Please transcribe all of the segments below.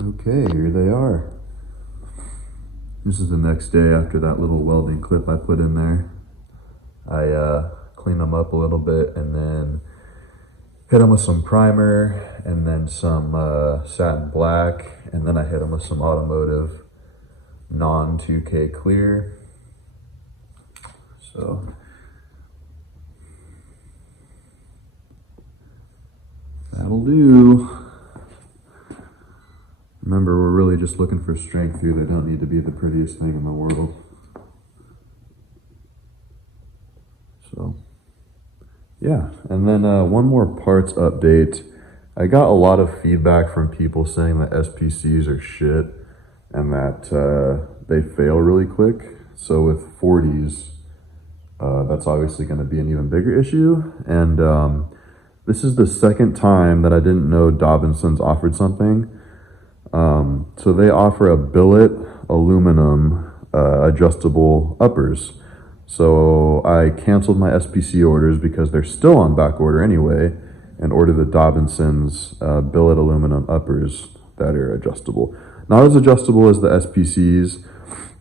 Okay, here they are. This is the next day after that little welding clip I put in there. I cleaned them up a little bit and then hit them with some primer and then some satin black, and then I hit them with some automotive non-2K clear. So that'll do. Remember, we're really just looking for strength here. They don't need to be the prettiest thing in the world. So, yeah. And then one more parts update. I got a lot of feedback from people saying that SPCs are shit and that they fail really quick. So with 40's, that's obviously going to be an even bigger issue. And this is the second time that I didn't know Dobinsons offered something. So they offer a billet aluminum adjustable uppers. So I canceled my SPC orders because they're still on back order anyway, and ordered the Dobinsons billet aluminum uppers that are adjustable. Not as adjustable as the SPCs,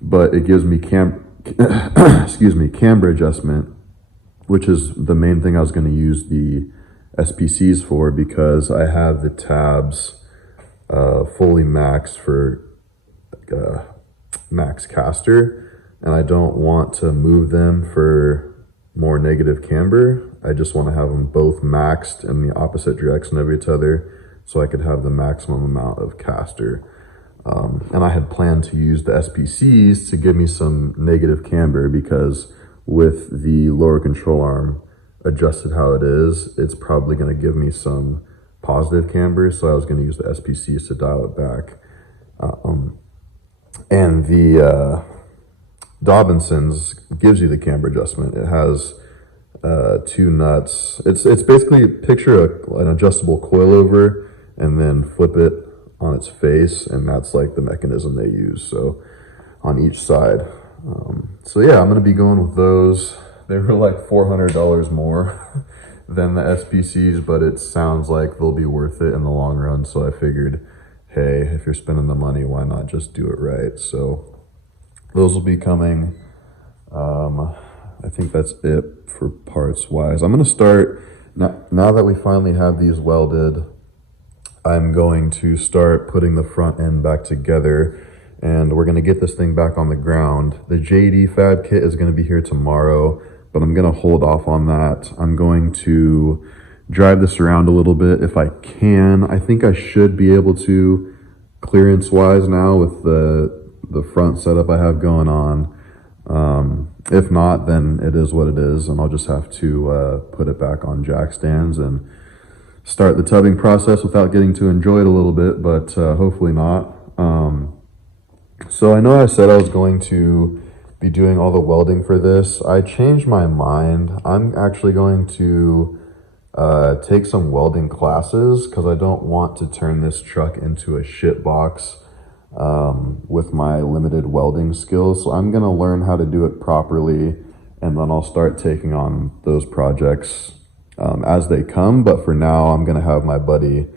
but it gives me camber adjustment, which is the main thing I was going to use the SPCs for, because I have the tabs fully maxed for max caster, and I don't want to move them for more negative camber. I just want to have them both maxed in the opposite direction of each other so I could have the maximum amount of caster. And I had planned to use the SPCs to give me some negative camber, because with the lower control arm adjusted how it is, it's probably going to give me some positive camber, so I was going to use the SPCs to dial it back. And the Dobinsons gives you the camber adjustment. It has two nuts. It's basically, picture an adjustable coilover and then flip it on its face, and that's like the mechanism they use, so on each side. So yeah, I'm going to be going with those. They were like $400 more than the SPCs, but it sounds like they'll be worth it in the long run. So I figured, hey, if you're spending the money, why not just do it right? So those will be coming. I think that's it for parts wise. I'm going to start, now that we finally have these welded, I'm going to start putting the front end back together, and we're going to get this thing back on the ground. The JD fab kit is going to be here tomorrow, but I'm going to hold off on that. I'm going to drive this around a little bit if I can. I think I should be able to, clearance wise now, with the front setup I have going on. If not, then it is what it is, and I'll just have to put it back on jack stands and start the tubbing process without getting to enjoy it a little bit, but hopefully not. So I know I said I was going to be doing all the welding for this. I changed my mind. I'm actually going to take some welding classes, because I don't want to turn this truck into a shit box with my limited welding skills. So I'm going to learn how to do it properly, and then I'll start taking on those projects as they come. But for now, I'm going to have my buddy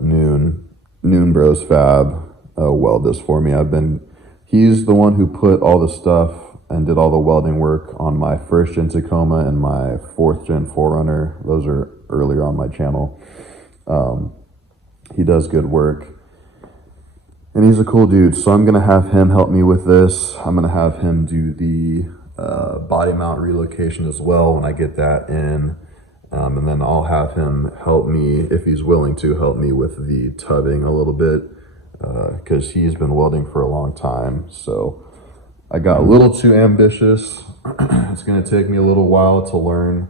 Noon Bros Fab weld this for me. He's the one who put all the stuff and did all the welding work on my 1st gen Tacoma and my 4th gen 4Runner. Those are earlier on my channel. He does good work, and he's a cool dude. So I'm going to have him help me with this. I'm going to have him do the body mount relocation as well when I get that in. And then I'll have him help me, if he's willing to, help me with the tubbing a little bit, because he's been welding for a long time. So I got a little too ambitious. It's going to take me a little while to learn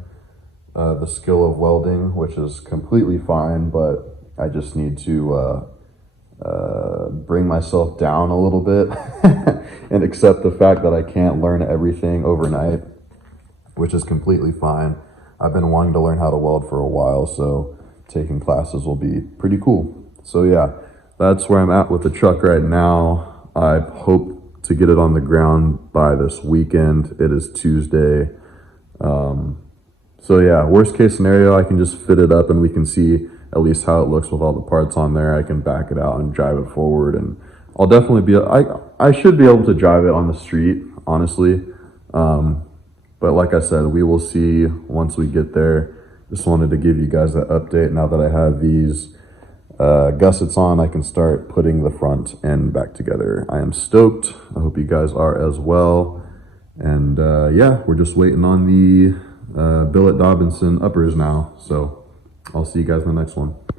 the skill of welding, which is completely fine, but I just need to bring myself down a little bit and accept the fact that I can't learn everything overnight, which is completely fine. I've been wanting to learn how to weld for a while, so taking classes will be pretty cool. So yeah, that's where I'm at with the truck right now. I hope to get it on the ground by this weekend. It is Tuesday. So yeah, worst case scenario, I can just fit it up and we can see at least how it looks with all the parts on there. I can back it out and drive it forward, and I'll definitely be, I should be able to drive it on the street, honestly. But like I said, we will see once we get there. Just wanted to give you guys that update. Now that I have these gussets on, I can start putting the front end back together. I am stoked. I hope you guys are as well. And yeah, we're just waiting on the Billet Dobinson uppers now. So I'll see you guys in the next one.